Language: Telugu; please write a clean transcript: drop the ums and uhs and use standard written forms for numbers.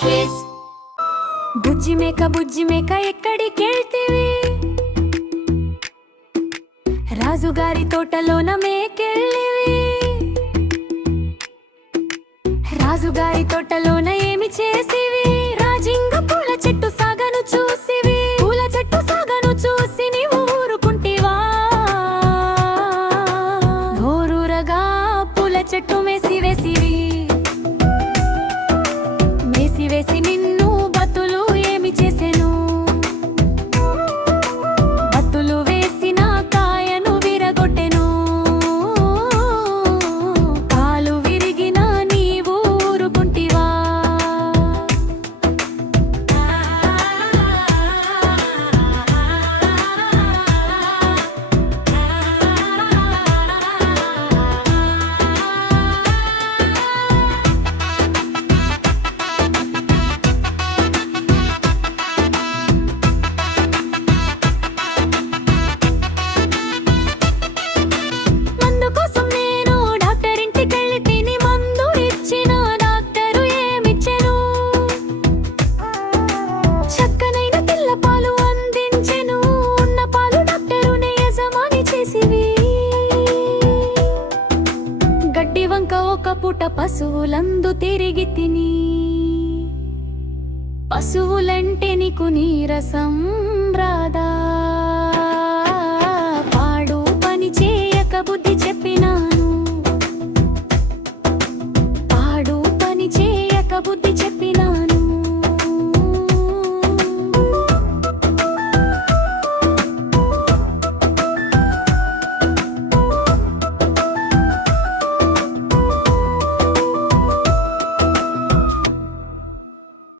kids. బుజ్జి మేక ఎక్కడికెళ్తివి? రాజుగారి తోటలోన మేకెళ్ళివి. రాజుగారి తోటలోన ఏమి చేసివి? రాజింగ పూల చెట్టు సాగను చూసివి. పూల చెట్టు సాగను చూసి నీవు ఊరుకుంటివా? నోరూరగా పూల చెట్టు మేసివేసివి. మేసివేసి నిన్ను బతులు ఏమి చేసెను? బతులు వేసిన కాయను విరగొట్టెను. కాలు విరిగిన నీవు ఊరుకుంటివా? మందు కోసం నేను డాక్టర్ ఇంటికెళ్ళి తిని మందు ఇచ్చిన డాక్టరు ఏమిచ్చెను? చక్కనైన తెల్ల పాలు అందించెను. ఉన్న పాలు డాక్టరునే యజమాని చేసివి. గడ్డి వంక ఒక పూట పశువులందు తిరిగి తిని. పశువులంటే నీకు నీరసం రాదా? పాడు పని చేయక బుద్ధి చెప్పినా